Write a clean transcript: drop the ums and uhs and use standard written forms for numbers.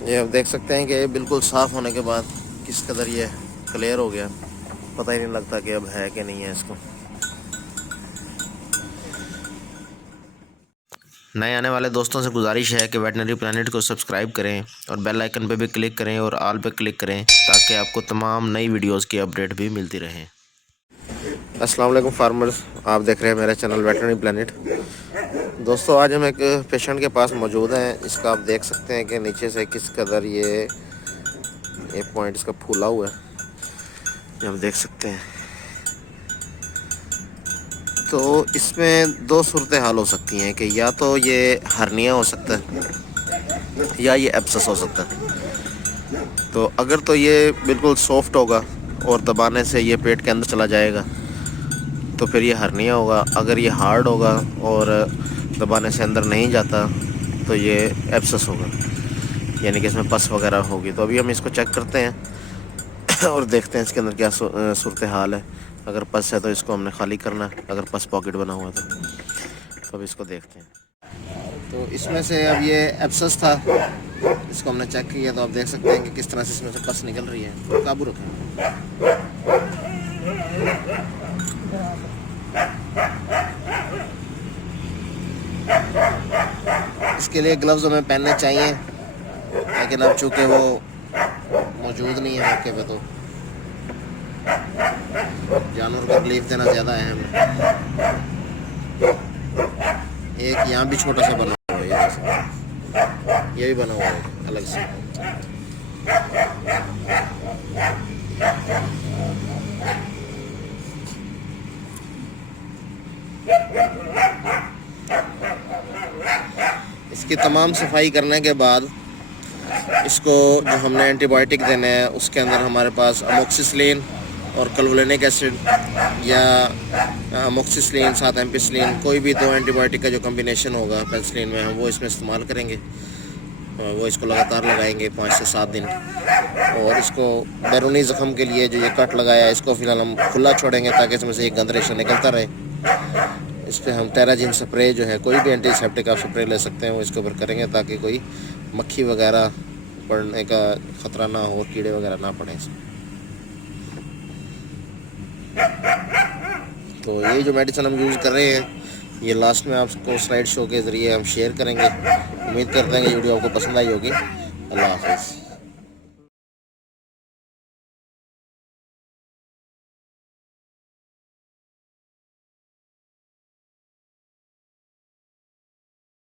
ये आप देख सकते हैं कि बिल्कुल साफ़ होने के बाद किस कदर ये क्लियर हो गया, पता ही नहीं लगता कि अब है कि नहीं है इसको। नए आने वाले दोस्तों से गुजारिश है कि वेटनरी प्लैनेट को सब्सक्राइब करें और बेल आइकन पे भी क्लिक करें और ऑल पे क्लिक करें ताकि आपको तमाम नई वीडियोस की अपडेट भी मिलती रहे। अस्सलाम वालेकुम फार्मर्स, आप देख रहे हैं मेरा चैनल वेटनरी प्लैनेट। दोस्तों, आज हम एक पेशेंट के पास मौजूद हैं। इसका आप देख सकते हैं कि नीचे से किस कदर ये पॉइंट इसका फूला हुआ है, ये आप देख सकते हैं। तो इसमें दो सूरत हाल हो सकती हैं कि या तो ये हर्निया हो सकता है या ये एब्सेस हो सकता है। तो अगर तो ये बिल्कुल सॉफ्ट होगा और दबाने से ये पेट के अंदर चला जाएगा तो फिर ये हर्निया होगा। अगर ये हार्ड होगा और दबाने से अंदर नहीं जाता तो ये एब्सेस होगा, यानी कि इसमें पस वगैरह होगी। तो अभी हम इसको चेक करते हैं और देखते हैं इसके अंदर क्या सूरत हाल है। अगर पस है तो इसको हमने खाली करना है, अगर पस पॉकेट बना हुआ तो अब इसको देखते हैं। तो इसमें से अब ये एब्सेस था, इसको हमने चेक किया तो आप देख सकते हैं कि किस तरह से इसमें से पस निकल रही है। काबू रखें। इसके लिए ग्लव्स हमें पहनने चाहिए, लेकिन अब चूँकि वो मौजूद नहीं है मौके पे, तो जानवर को रिलीफ देना ज़्यादा अहम है। एक यहाँ भी छोटा सा बना हुआ है, ये भी बना हुआ है अलग से। इसकी तमाम सफाई करने के बाद इसको जो हमने एंटीबायोटिक देने हैं उसके अंदर हमारे पास अमोक्सिसिलिन और क्लोवुलिनिक एसिड या अमोक्सिसिलिन साथ एम्पिसिलिन, कोई भी दो एंटीबायोटिक का जो कम्बिनेशन होगा पेनिसिलिन में, हम वो इसमें इस्तेमाल करेंगे। वो इसको लगातार लगाएंगे 5 से 7 दिन। और इसको बैरूनी ज़ख़म के लिए जो ये कट लगाया है इसको फ़िलहाल हम खुला छोड़ेंगे ताकि इसमें से ये गंद रेशा निकलता रहे। इस पर हम टेराजिन स्प्रे जो है, कोई भी एंटीसेप्टिक आप स्प्रे ले सकते हैं, वो इसके ऊपर करेंगे ताकि कोई मक्खी वगैरह पड़ने का ख़तरा ना हो और कीड़े वगैरह ना पड़े इसमें। तो ये जो मेडिसिन हम यूज़ कर रहे हैं ये लास्ट में आपको स्लाइड शो के ज़रिए हम शेयर करेंगे। उम्मीद करते हैं कि वीडियो आपको पसंद आई होगी। अल्लाह हाफ़िज़।